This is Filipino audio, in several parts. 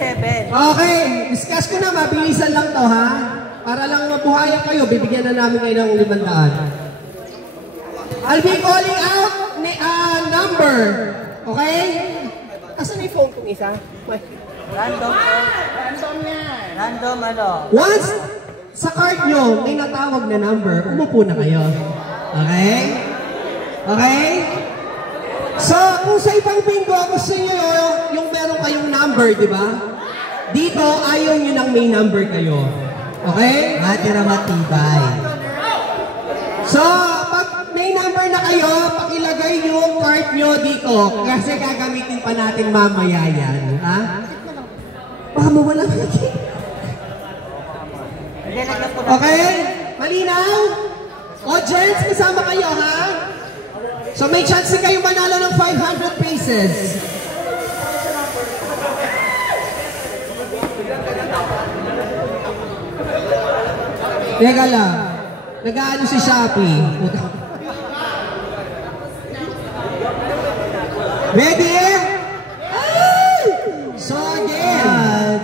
7. Okay, discuss ko na, mabilisan lang to ha. Para lang mabuhayan kayo, bibigyan na namin kayo ng 500. I'll be calling out number. Okay? Asan yung phone kong isa? Random yan. Random ano? Once sa card nyo may natawag na number, umupo na kayo. Okay? Okay? So, kung sa ibang bingo, gusto nyo yung meron kayong number, di ba? Dito, ayaw nyo nang may number kayo. Okay? Matira matibay. So, pag may number na kayo, pakilagay yung card nyo dito. Kasi gagamitin pa natin mamaya yan. Ha? Baka mawala ka. Okay? Malinaw? Audience, kasama kayo, ha? So, may chance kayo manalo ng 500 pesos. Teka lang. Nag-aano si Shopee. Ready? So again,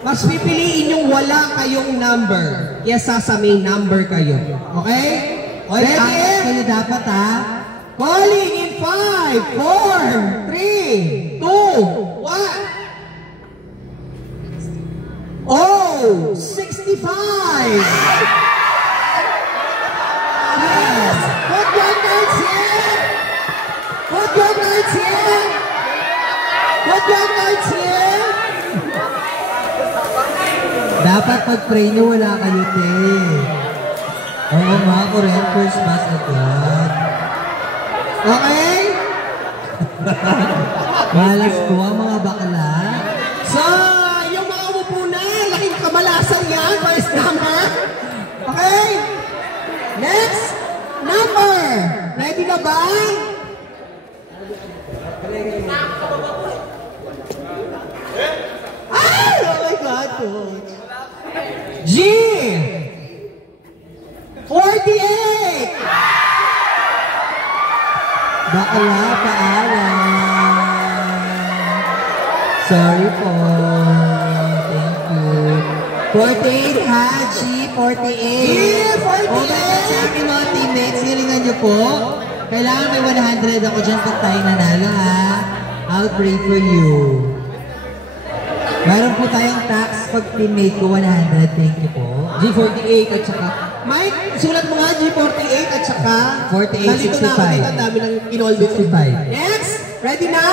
mas pipiliin yung wala kayong number kesa sa may number kayo. Okay? Ready? Kayo dapat ha. Calling in 5, 4, 3, 2, 1. Oh, 65! Yes! Put your cards here! Put your cards here! Put your cards here! Dapat pag-pray nyo wala kayo, te. Oo nga, correct. First mass agad. Okay? Malas ko ang mga bakla. So, yung mga umupo na, laking kamalasan yan. First number. Okay? Next number. Ready na ba? Ay! Oh my God, coach. G! 48! Bakla, paalam. Sorry po. Thank you. 48 ha, G, 48. G, 48. O ba sa aking mga teammates, hilingan nyo po. Kailangan may 100 ako dyan pag tayo nanalo ha. I'll pray for you. Meron po tayong tax pag teammate ko 100. Thank you po. G48 at saka Mike, sulat mo nga G48 at saka 48, 65. Ang dami ng inolbit. 65. Next, ready na?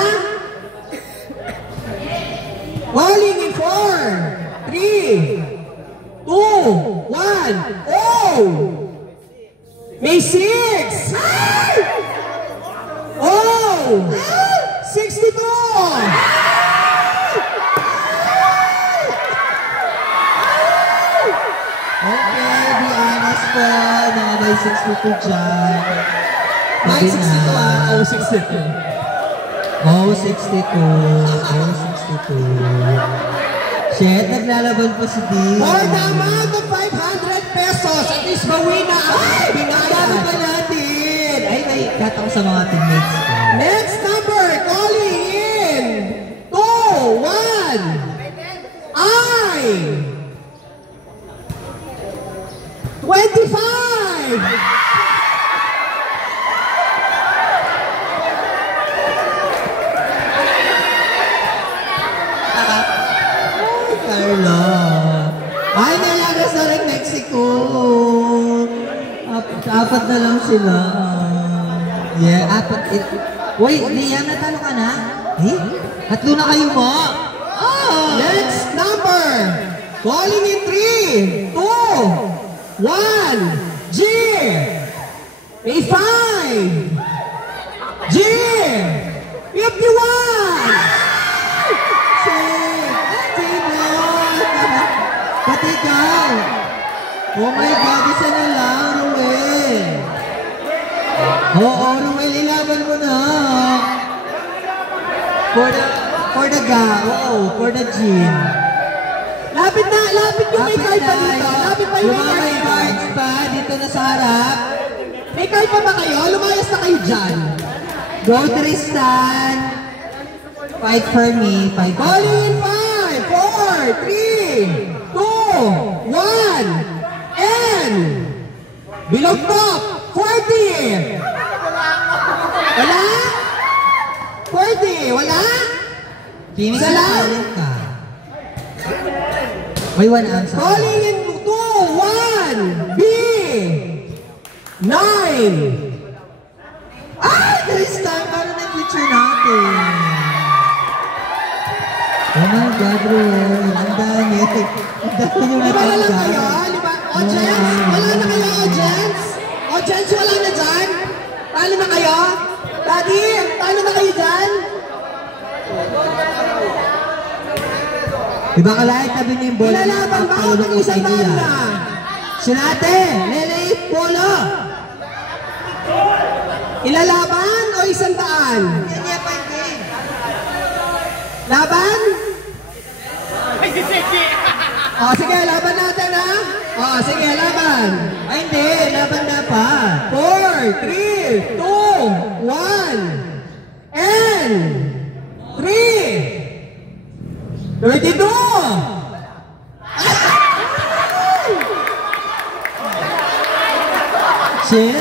Calling in 4, 3, 2, 1. Oh! May 6! Oh! 62! Okay, be honest po, mga may 62 dyan. May 62 ah, oh 62. Oh, 62. Oh, 62. Shit, naglalaban pa si Dee. For the amount of 500 pesos, at least bawi na ang Pinagano pa natin. Ay, may katang sa mga teammates ko. Next number, calling in 2, 1. I 25! Carla. Ay, nalagas na rin Mexico. Apat na lang sila. Yeah, apat. Wait, Liam, natalo ka na? Eh? Tatlo na kayo mo? Oh! Next number, calling in 3, 2, 1. G! May 5! G! 51! Pati ikaw! Oh my God, isa na lang, Ruel! Oo, Ruel, ilaban mo na! For the gin. Lapit yung may card pa dito. Lapit pa yung may cards pa, dito na sa harap. May card pa ba kayo? Lumayas na kayo dyan. Go Tristan! Fight for me, fight for me. Calling in 5, 3, 2, 1, and bilog top, 40. Wala? 40, wala? Kinis Isa na lang? talent ka. May 1 answer. Calling in 2, 1, B, 9. Ay! Tristan! Paano na yung picture natin? Oh my God, Ruel. Ang dami. Ang dami yung Di ba na lang natanggap. kayo? Di ba? Audience? Wala na kayo, audience? Audience, wala na dyan? Talo na kayo? Daddy, talo na kayo dyan? Diba kalahit tabi niyo yung bola? Ilalaban ba ako ng isang daan na? Sinate! Lele Polo! Ilalaban o 100? Yan niya pa yung game. Laban? O, sige, laban natin, ha? O, sige, laban. Ay hindi, laban na pa. 4, 3, 2, 1, and 3, 32! Shit,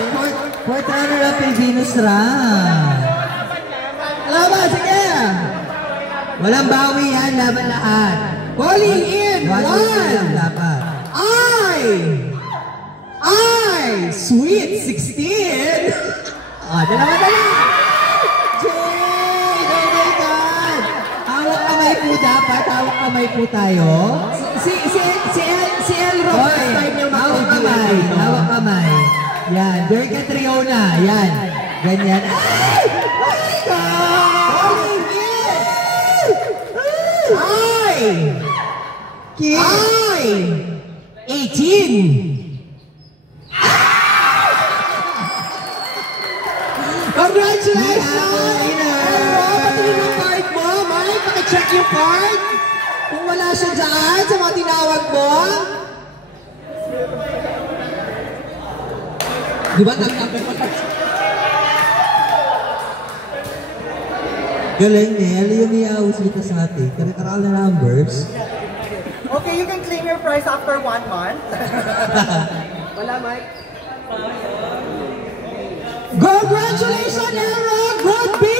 fourth runner-up kay Venus Ram. Laban, sige! Walang bawi yan, laban lahat. Calling in, 1 lang 1, dapat. Sweet 16! Dalawa. Jade! Oh my God! Hawak kamay po dapat, hawak kamay po tayo. Si Elro, first time niyang hawak makaudiyan kamay, dito. hawak kamay. Yan, Jerica Triona, yan. Ganyan. Ay! Oh my God! Calling in! Kid! 18! Congratulations! Elro, patingin yung card mo. Mike, pakicheck yung card. Kung wala siya dyan sa mga tinawag mo. Di ba? Galing Nel, yung i-aus kita sa atin. Kare-karal na numbers. Okay, you can claim your prize after 1 month. Wala, Mike. Congratulations, Elro! Good beat!